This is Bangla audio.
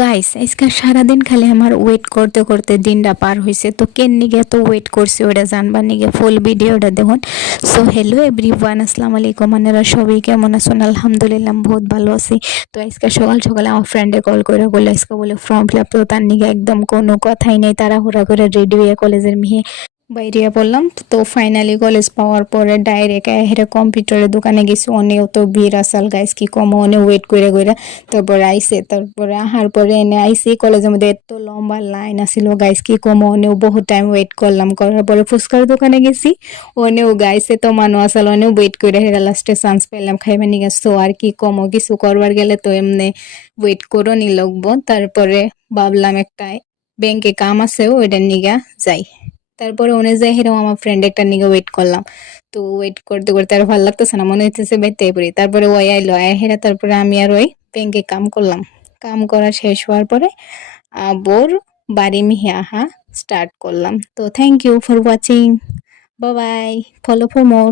গাইস আজকে সারাদিন খালি আমার ওয়েট করতে করতে দিনটা পার হয়েছে। তো কেন নিগে তো ওয়েট করছি ওটা জানবার নিগে ফুল ভিডিওটা দেখুন। সো হ্যালো এভরিওয়ান, আসসালামু আলাইকুম। আপনারা সবাই কেমন আছেন? আলহামদুলিল্লাহ বহুত ভালো আছি। তো আজকে সকাল সকালে আমার ফ্রেন্ডে কল করে বলে আজকে বলে ফর্ম ফিল আপ, তো তার নিগে একদম কোনো কথাই নেই, তাড়াহুড়া করে রেডি হয়ে কলেজের মিহি বাইরিয়া পড়লাম। তো ফাইনালি কলেজ পাওয়ার পরে ডাইরেক্ট হেরে কম্পিউটারের দোকানে গেছি। অনেক তো ভিড় আসাল গাইস, কি কম অনেক ওয়েট করে করে তারপরে আইসে, তারপরে আহার পরে এনে আইসি কলেজের মধ্যে এত লম্বা লাইন আসিল গাইস, কি কম অনেক বহুত টাইম ওয়েট করলাম। করার পরে ফুচকার দোকানে গেছি, অনেও গাইসে তো মানুষ আসাল, অনেক ওয়েট করে হেরা লাস্টে চান্স পেলাম খাইবার নিয়ে। সো আর কি কম কিছু করবার গেলে তো এমনি ওয়েট করো নি লাগবো। তারপরে ভাবলাম একটা ব্যাংকে কাম আছে ওইটার নিগা যাই। তারপরে ওনে যাই হেরাও আমার ফ্রেন্ড একটা নিগে ওয়েট করলাম। তো ওয়েট করতে করতে আর ভালো লাগতেছে না, মনে হইতেছে বেতে পড়ি। তারপরে ওই আইলো আয় হেরা, তারপরে আমি আর ওই ব্যাংকে কাম করলাম। কাম করা শেষ হওয়ার পরে বোর বাড়ি মিহি আহা স্টার্ট করলাম। তো thank you for watching, bye bye, follow for more.